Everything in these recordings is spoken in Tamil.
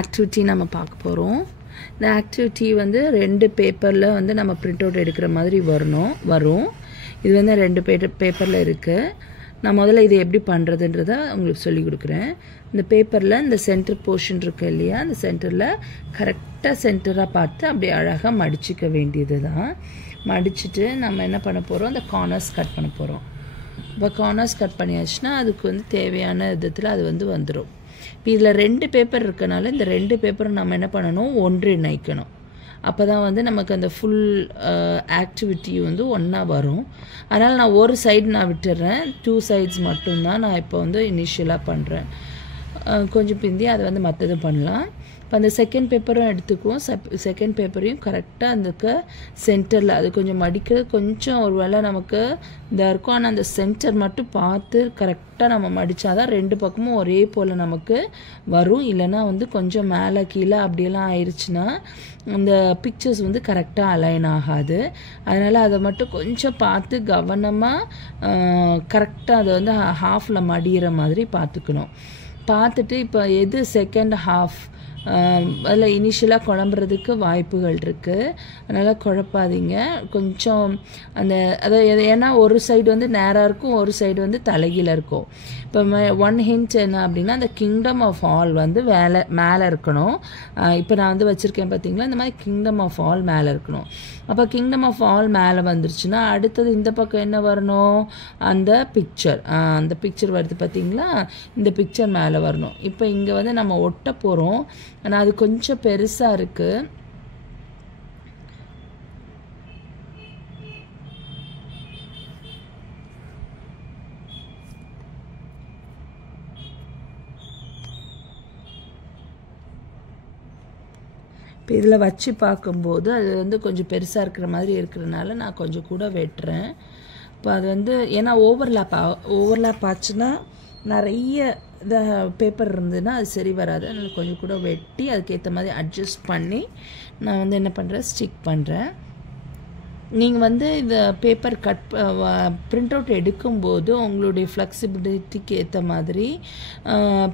ஆக்டிவிட்டி நம்ம பார்க்க போகிறோம். இந்த ஆக்டிவிட்டி வந்து 2 பேப்பரில் வந்து நம்ம பிரிண்ட் அவுட் எடுக்கிற மாதிரி வரும். இது வந்து 2 பேப்பரில் இருக்குது. நான் முதல்ல இது எப்படி பண்ணுறதுன்றதை உங்களுக்கு சொல்லி கொடுக்குறேன். இந்த பேப்பரில் இந்த சென்டர் போர்ஷன் இருக்குது இல்லையா, அந்த சென்டரில் கரெக்டாக சென்டராக பார்த்து அப்படியே அழகாக மடிச்சிக்க வேண்டியது தான். மடிச்சுட்டு நம்ம என்ன பண்ண போகிறோம், அந்த கார்னர்ஸ் கட் பண்ண போகிறோம். இப்போ கார்னர்ஸ் கட் பண்ணியாச்சுன்னா அதுக்கு வந்து தேவையான விதத்தில் அது வந்து வந்துடும். இப்போ இதில் 2 பேப்பர் இருக்கனால இந்த 2 பேப்பரும் நம்ம என்ன பண்ணணும், ஒன்றிணைக்கணும். அப்போ தான் வந்து நமக்கு அந்த ஃபுல் ஆக்டிவிட்டி வந்து ஒன்றா வரும். அதனால் நான் ஒரு சைடு நான் விட்டுடுறேன். 2 சைட்ஸ் மட்டும்தான் நான் இப்போ வந்து இனிஷியலாக பண்ணுறேன். கொஞ்சம் பிந்தி அதை வந்து மற்றதும் பண்ணலாம். இப்போ அந்த செகண்ட் பேப்பரும் எடுத்துக்குவோம். செகண்ட் பேப்பரையும் கரெக்டாக அந்த சென்டரில் அது கொஞ்சம் மடிக்கிறது கொஞ்சம் ஒரு வேளை நமக்கு இதாக இருக்கும். ஆனால் அந்த சென்டர் மட்டும் பார்த்து கரெக்டாக நம்ம மடித்தாதான் 2 பக்கமும் ஒரே போல் நமக்கு வரும். இல்லைன்னா வந்து கொஞ்சம் மேலே கீழே அப்படியெல்லாம் ஆயிடுச்சுன்னா அந்த பிக்சர்ஸ் வந்து கரெக்டாக அலைன் ஆகாது. அதனால் அதை மட்டும் கொஞ்சம் பார்த்து கவனமாக கரெக்டாக அதை வந்து ஹாஃபில் மடிகிற மாதிரி பார்த்துக்கணும். பார்த்துட்டு இப்போ எது செகண்ட் ஹாஃப் அதில் இனிஷியலாக குழம்புறதுக்கு வாய்ப்புகள் இருக்குது. அதனால் குழப்பாதீங்க. கொஞ்சம் அதாவது ஏன்னா ஒரு சைடு வந்து நேராக இருக்கும், ஒரு சைடு வந்து தலைகீழ இருக்கும். இப்போ 1 ஹிண்ட் என்ன அப்படின்னா, அந்த கிங்டம் ஆஃப் ஆல் வந்து மேலே இருக்கணும். இப்போ நான் வந்து வச்சுருக்கேன் பார்த்தீங்களா, இந்த மாதிரி கிங்டம் ஆஃப் ஆல் மேலே இருக்கணும். அப்போ கிங்டம் ஆஃப் ஆல் மேலே வந்துருச்சுன்னா அடுத்தது இந்த பக்கம் என்ன வரணும், அந்த பிக்சர் வருது பார்த்தீங்களா, இந்த பிக்சர் மேலே வரணும். இப்போ இங்கே வந்து நம்ம ஒட்ட போகிறோம். ஆனால் அது கொஞ்சம் பெருசாக இருக்குது. இப்போ இதில் வச்சு பார்க்கும்போது அது வந்து கொஞ்சம் பெருசாக இருக்கிற மாதிரி இருக்கிறதுனால நான் கொஞ்சம் கூட வெட்டுறேன். இப்போ அது வந்து ஏன்னா ஓவர்லேப் ஆச்சுன்னா நிறைய இந்த பேப்பர் இருந்ததுன்னா அது சரி வராது. அதனால் கொஞ்சம் கூட வெட்டி அதுக்கேற்ற மாதிரி அட்ஜஸ்ட் பண்ணி நான் வந்து என்ன பண்ணுறேன், ஸ்டிக் பண்ணுறேன். நீங்கள் வந்து இந்த பேப்பர் பிரிண்ட் அவுட் எடுக்கும்போது உங்களுடைய ஃப்ளெக்சிபிலிட்டிக்கு ஏற்ற மாதிரி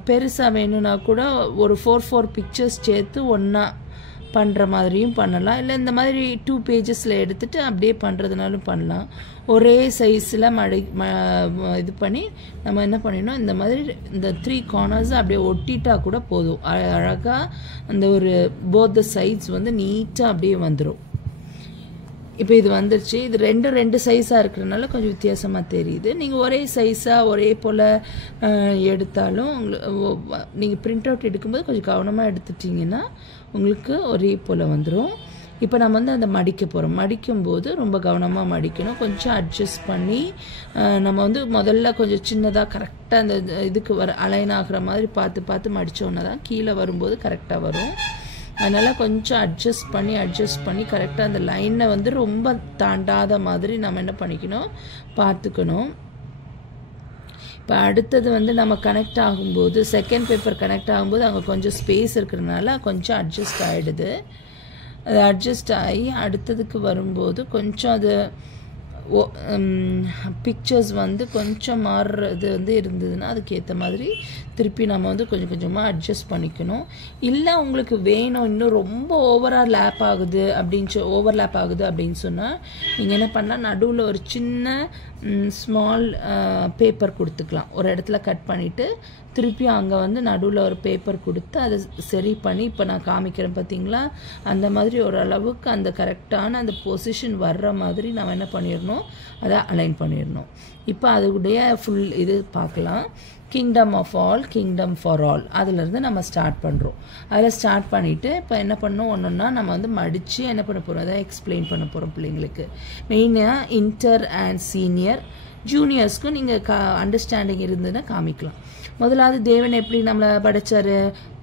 பெருசாக வேணும்னா கூட ஒரு 4 பிக்சர்ஸ் சேர்த்து ஒன்றா பண்ணுற மாதிரியும் பண்ணலாம். இல்லை இந்த மாதிரி 2 பேஜஸில் எடுத்துகிட்டு அப்படியே பண்ணுறதுனாலும் பண்ணலாம். ஒரே சைஸில் இது பண்ணி நம்ம என்ன பண்ணிடணும், இந்த மாதிரி இந்த 3 கார்னர்ஸ் அப்படியே ஒட்டிட்டா கூட போதும். அழகாக அந்த ஒரு போத் சைட்ஸ் வந்து நீட்டாக அப்படியே வந்துடும். இப்போ இது வந்துருச்சு. இது 2 சைஸாக இருக்கிறதுனால கொஞ்சம் வித்தியாசமாக தெரியுது. நீங்கள் ஒரே சைஸாக ஒரே போல் எடுத்தாலும் நீங்கள் பிரிண்ட் அவுட் எடுக்கும்போது கொஞ்சம் கவனமாக எடுத்துட்டிங்கன்னா உங்களுக்கு ஒரே போல் வந்துடும். இப்போ நம்ம வந்து அதை மடிக்க போகிறோம். மடிக்கும்போது ரொம்ப கவனமாக மடிக்கணும். கொஞ்சம் அட்ஜஸ்ட் பண்ணி நம்ம வந்து முதல்ல கொஞ்சம் சின்னதாக கரெக்டாக அந்த இதுக்கு அலைன் ஆகிற மாதிரி பார்த்து மடித்தோன்னா தான் கீழே வரும்போது கரெக்டாக வரும். அதனால் கொஞ்சம் அட்ஜஸ்ட் பண்ணி கரெக்டாக அந்த லைனை வந்து ரொம்ப தாண்டாத மாதிரி நம்ம என்ன பண்ணிக்கணும், பார்த்துக்கணும். இப்போ அடுத்தது வந்து நம்ம கனெக்ட் ஆகும்போது செகண்ட் பேப்பர் கனெக்ட் ஆகும்போது அங்கே கொஞ்சம் ஸ்பேஸ் இருக்கிறதுனால கொஞ்சம் அட்ஜஸ்ட் ஆகிடுது. அது அட்ஜஸ்ட் ஆகி அடுத்ததுக்கு வரும்போது கொஞ்சம் அது பிக்சர்ஸ் வந்து கொஞ்சம் மாறுறது வந்து இருந்ததுன்னா அதுக்கேற்ற மாதிரி திருப்பி நம்ம வந்து கொஞ்சம் கொஞ்சமாக அட்ஜஸ்ட் பண்ணிக்கணும். இல்லை உங்களுக்கு வேணும் இன்னும் ரொம்ப ஓவர்லேப் ஆகுது அப்படின்னு சொன்னால் நீங்கள் என்ன பண்ணலாம், நடுவில் ஒரு சின்ன ஸ்மால் பேப்பர் கொடுத்துக்கலாம். ஒரு இடத்துல கட் பண்ணிவிட்டு திருப்பி அங்கே வந்து நடுவில் ஒரு பேப்பர் கொடுத்து அதை சரி பண்ணி இப்போ நான் காமிக்கிறேன் பார்த்தீங்களா, அந்த மாதிரி ஓரளவுக்கு அந்த கரெக்டான அந்த பொசிஷன் வர்ற மாதிரி நம்ம என்ன பண்ணிடணும், அதை அலைன் பண்ணிடணும். இப்போ அதுடைய ஃபுல் இது பார்க்கலாம். Kingdom of all, kingdom for all, அதிலேருந்து நம்ம ஸ்டார்ட் பண்ணுறோம். அதில் ஸ்டார்ட் பண்ணிவிட்டு இப்போ என்ன பண்ணணும், ஒன்றுன்னா நம்ம வந்து மடித்து என்ன பண்ண போகிறோம், அதை எக்ஸ்பிளைன் பண்ண போகிறோம் பிள்ளைங்களுக்கு. மெயினாக இன்டர் அண்ட் சீனியர் ஜூனியர்ஸ்க்கும் நீங்கள் அண்டர்ஸ்டாண்டிங் இருந்ததுன்னா காமிக்கலாம். முதலாவது தேவன் எப்படி நம்மளை படைச்சாரு,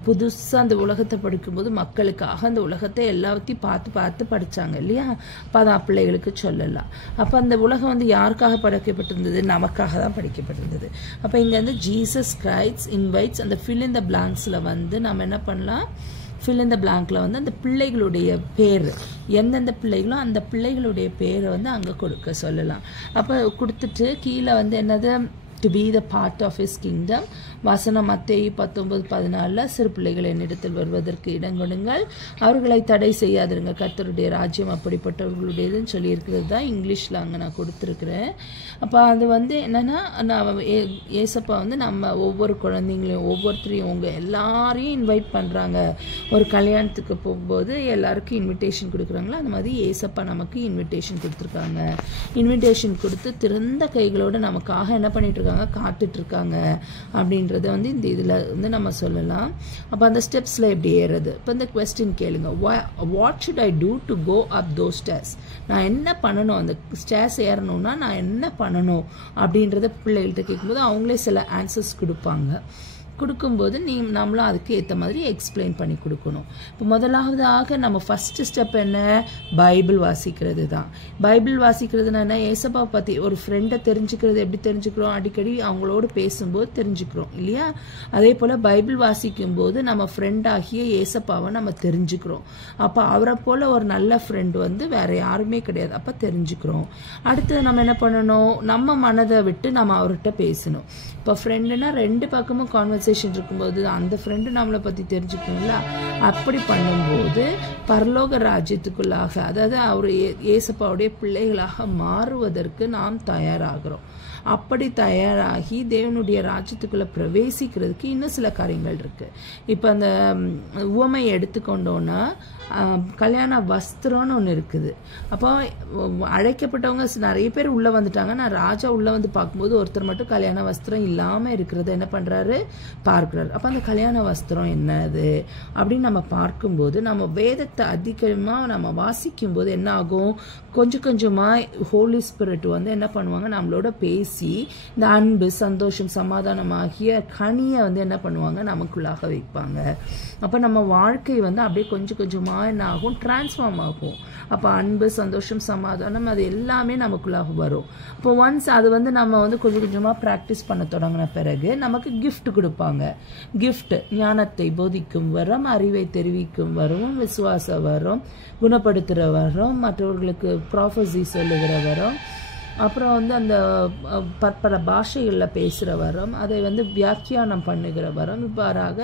புதுசாக அந்த உலகத்தை படிக்கும்போது மக்களுக்காக அந்த உலகத்தை எல்லாத்தையும் பார்த்து படித்தாங்க இல்லையா. அப்போ அதை பிள்ளைகளுக்கு சொல்லலாம். அப்போ அந்த உலகம் வந்து யாருக்காக படைக்கப்பட்டிருந்தது, நமக்காக தான் படைக்கப்பட்டிருந்தது. அப்போ இங்கே வந்து ஜீசஸ் கிரைஸ்ட் இன்வைட்ஸ் அந்த ஃபில் இன் த பிளாங்க்ஸில் வந்து நம்ம என்ன பண்ணலாம், ஃபில் இன் த பிளாங்க்ல வந்து அந்த பிள்ளைகளுடைய பேர் எந்தெந்த பிள்ளைகளோ அந்த பிள்ளைகளுடைய பேரை வந்து அங்கே கொடுக்க சொல்லலாம். அப்போ கொடுத்துட்டு கீழே வந்து என்னது to be the part of his kingdom. வசனம் மத்தேயு 19:14 சிறு பிள்ளைகள் என்னிடத்தில் வருவதற்கு இடங்கொடுங்கள், அவர்களை தடை செய்யாதிருங்க, கர்த்தருடைய ராஜ்யம் அப்படிப்பட்டவர்களுடையதுன்னு சொல்லியிருக்கிறது தான் இங்கிலீஷில் அங்கே நான் கொடுத்துருக்குறேன். அப்போ அது வந்து என்னென்னா, நான் ஏசப்பா வந்து நம்ம ஒவ்வொரு குழந்தைங்களையும் ஒவ்வொருத்தரையும் உங்கள் எல்லாரையும் இன்வைட் பண்ணுறாங்க. ஒரு கல்யாணத்துக்கு போகும்போது எல்லாருக்கும் இன்விடேஷன் கொடுக்குறாங்களோ அந்த மாதிரி ஏசப்பா நமக்கு இன்விடேஷன் கொடுத்துருக்காங்க. இன்விடேஷன் கொடுத்து திறந்த கைகளோடு நமக்காக என்ன பண்ணிகிட்ருக்காங்க, காத்துட்ருக்காங்க அப்படின்றத வந்து இந்த இதில் வந்து நம்ம சொல்லலாம். அப்போ அந்த ஸ்டெப்ஸில் எப்படி ஏறுறது? இப்போ இந்த கொஸ்டின் கேளுங்க, what should I do to go up those stairs? நான் என்ன பண்ணணும், அந்த ஸ்டேர்ஸ் ஏறணும்னா நான் என்ன பண்ணணும் அப்படின்றத பிள்ளைகள்கிட்ட கேட்கும்போது அவங்களே சில ஆன்சர்ஸ் கொடுப்பாங்க. கொடுக்கும்போது நம்மளும் அதுக்கு ஏற்ற மாதிரி எக்ஸ்பிளைன் பண்ணி கொடுக்கணும். இப்போ முதலாவதாக நம்ம ஃபஸ்ட்டு ஸ்டெப் என்ன, பைபிள் வாசிக்கிறது தான். பைபிள் வாசிக்கிறதுனா என்ன, ஏசப்பா பற்றி ஒரு ஃப்ரெண்டை தெரிஞ்சுக்கிறது எப்படி தெரிஞ்சுக்கிறோம், அடிக்கடி அவங்களோடு பேசும்போது தெரிஞ்சுக்கிறோம் இல்லையா? அதே போல் பைபிள் வாசிக்கும்போது நம்ம ஃப்ரெண்டாகிய ஏசப்பாவை நம்ம தெரிஞ்சுக்கிறோம். அப்போ அவரை போல் ஒரு நல்ல ஃப்ரெண்டு வந்து வேறு யாருமே கிடையாது, அப்போ தெரிஞ்சுக்கிறோம். அடுத்தது நம்ம என்ன பண்ணணும், நம்ம மனதை விட்டு நம்ம அவர்கிட்ட பேசணும். இப்போ ஃப்ரெண்டுனா ரெண்டு பக்கமும் கான்வர்சேஷன் இருக்கும்போது அந்த ஃப்ரெண்டு நம்மளை பற்றி தெரிஞ்சுக்கணும்ல. அப்படி பண்ணும்போது பரலோக ராஜ்யத்துக்குள்ளாக, அதாவது அவர் ஏசப்பாவுடைய பிள்ளைகளாக மாறுவதற்கு நாம் தயாராகிறோம். அப்படி தயாராகி தேவனுடைய ராஜ்யத்துக்குள்ளே பிரவேசிக்கிறதுக்கு இன்னும் சில காரியங்கள் இருக்குது. இப்போ அந்த உவமையை எடுத்துக்கொண்டோன்னா கல்யாண வஸ்திரம்னு ஒன்று இருக்குது. அப்போ அழைக்கப்பட்டவங்க நிறைய பேர் உள்ளே வந்துட்டாங்க. நான் ராஜா உள்ளே வந்து பார்க்கும்போது ஒருத்தர் மட்டும் கல்யாண வஸ்திரம் இல்லாமல் இருக்கிறத என்ன பண்ணுறாரு, பார்க்குறாரு. அப்போ அந்த கல்யாண வஸ்திரம் என்னது அப்படின்னு நம்ம பார்க்கும்போது, நம்ம வேதத்தை அதிகமாக நம்ம வாசிக்கும்போது என்ன ஆகும், கொஞ்சம் கொஞ்சமாக ஹோலி ஸ்பிரிட் வந்து என்ன பண்ணுவாங்க, நம்மளோட பேசி இந்த அன்பு, சந்தோஷம், சமாதானம் ஆகிய கனியை வந்து என்ன பண்ணுவாங்க, நமக்குள்ளாக வைப்பாங்க. அப்போ நம்ம வாழ்க்கை வந்து அப்படியே கொஞ்சம் கொஞ்சமாக என்ன ஆகும், டிரான்ஸ்ஃபார்ம் ஆகும். அப்போ அன்பு, சந்தோஷம், சமாதானம் அது எல்லாமே நமக்குள்ளாக வரும். அப்போ ஒன்ஸ் அது வந்து நம்ம வந்து கொஞ்சம் கொஞ்சமாக ப்ராக்டிஸ் பண்ண தொடங்கின பிறகு நமக்கு கிஃப்ட் கொடுப்பாங்க. கிஃப்ட் ஞானத்தை போதிக்கும் வரம், அறிவை தெரிவிக்கும் வரும், விசுவாச வரம், குணப்படுத்துகிற வரம், மற்றவர்களுக்கு ப்ராஃபஸி சொல்லுகிற வரம், அப்புறம் வந்து அந்த பற்பல பாஷைகளில் பேசுகிற வரம், அதை வந்து வியாக்கியானம் பண்ணுகிற வரம். இவ்வாறாக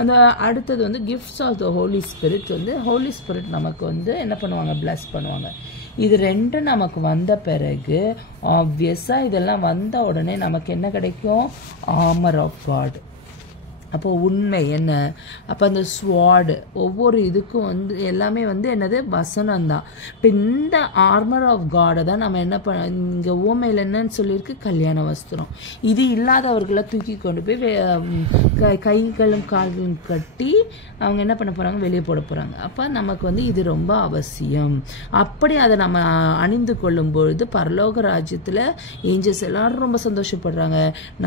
அந்த அடுத்தது வந்து gifts of the holy spirit வந்து ஹோலி ஸ்பிரிட் நமக்கு வந்து என்ன பண்ணுவாங்க, பிளஸ் பண்ணுவாங்க. இது ரெண்டும் நமக்கு வந்த பிறகு ஆப்வியஸாக இதெல்லாம் வந்த உடனே நமக்கு என்ன கிடைக்கும், ஆர்மர் ஆஃப் காட். அப்போ உண்மை என்ன, அப்போ அந்த ஸ்வார்டு ஒவ்வொரு இதுக்கும் வந்து எல்லாமே வந்து என்னது, வசனம் தான். இப்போ இந்த ஆர்மர் ஆஃப் காடை தான் நம்ம என்ன பண்ண, இங்கே ஓமையில் என்னன்னு சொல்லியிருக்கு, கல்யாண வஸ்திரம். இது இல்லாதவர்களை தூக்கி கொண்டு போய் கைகளும் கால்களும் கட்டி அவங்க என்ன பண்ண போகிறாங்க, வெளியே போட போகிறாங்க. அப்போ நமக்கு வந்து இது ரொம்ப அவசியம். அப்படி அதை நம்ம அணிந்து கொள்ளும் பொழுது பரலோக ராஜ்யத்தில் ஏஞ்சல்ஸ் எல்லாரும் ரொம்ப சந்தோஷப்படுறாங்க.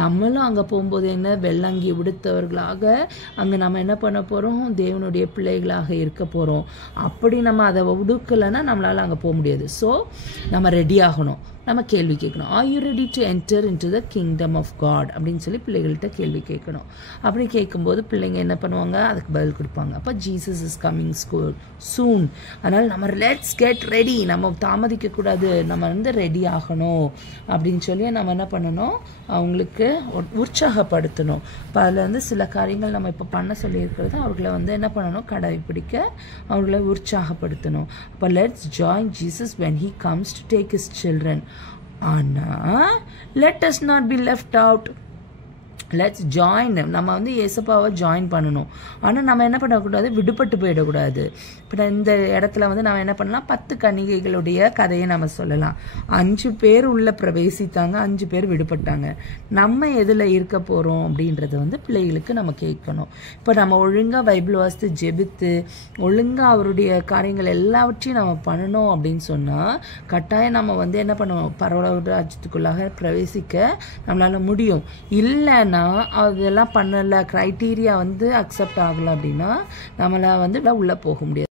நம்மளும் அங்கே போகும்போது என்ன, வெள்ளங்கி உடுத்தவர்கள் அங்க நம்ம என்ன பண்ண போறோம், தேவனுடைய பிள்ளைகளாக இருக்க போறோம். அப்படி நம்ம அதை உடுக்கலைன்னா நம்மளால அங்க போக முடியாது. ஸோ நம்ம ரெடி ஆகணும். நம்ம கேள்வி கேட்கணும், are you ready to enter into the kingdom of God அப்படின்னு சொல்லி பிள்ளைகள்கிட்ட கேள்வி கேட்கணும். அப்படி கேட்கும்போது பிள்ளைங்க என்ன பண்ணுவாங்க, அதுக்கு பதில் கொடுப்பாங்க. அப்போ ஜீசஸ் இஸ் கம்மிங் சூன். அதனால் நம்ம லெட்ஸ் கெட் ரெடி, நம்ம தாமதிக்கக்கூடாது, நம்ம வந்து ரெடி ஆகணும் அப்படின்னு சொல்லி நம்ம என்ன பண்ணணும், அவங்களுக்கு உற்சாகப்படுத்தணும். இப்போ அதில் வந்து சில காரியங்கள் நம்ம இப்போ பண்ண சொல்லியிருக்கிறது அவர்களை வந்து என்ன பண்ணணும், கடைபிடிக்க அவர்களை உற்சாகப்படுத்தணும். அப்போ let's join Jesus when he comes to take his children. let us not be left out. Let's join. நம்ம வந்து ஏசப்பாவை ஜாயின் பண்ணணும். ஆனால் நம்ம என்ன பண்ணக்கூடாது, விடுபட்டு போயிடக்கூடாது. இப்போ இந்த இடத்துல வந்து நம்ம என்ன பண்ணலாம், 10 கன்னிகைகளுடைய கதையை நம்ம சொல்லலாம். 5 பேர் உள்ள பிரவேசித்தாங்க, 5 பேர் விடுபட்டாங்க. நம்ம எதில் இருக்க போகிறோம் அப்படின்றத வந்து பிள்ளைகளுக்கு நம்ம கேட்கணும். இப்போ நம்ம ஒழுங்காக பைபிள் வாசித்து ஜெபித்து ஒழுங்காக அவருடைய காரியங்கள் எல்லாவற்றையும் நம்ம பண்ணணும் அப்படின்னு சொன்னால் கட்டாயம் நம்ம வந்து என்ன பண்ணுவோம், பரலோக ராஜ்யத்துக்குள்ளாக பிரவேசிக்க நம்மளால முடியும். இல்லைன்னா அதெல்லாம் பண்ணல, கிரைட்டீரியா வந்து அக்செப்ட் ஆகலை அப்படின்னா நம்மளை வந்து உள்ளே போக முடியாது.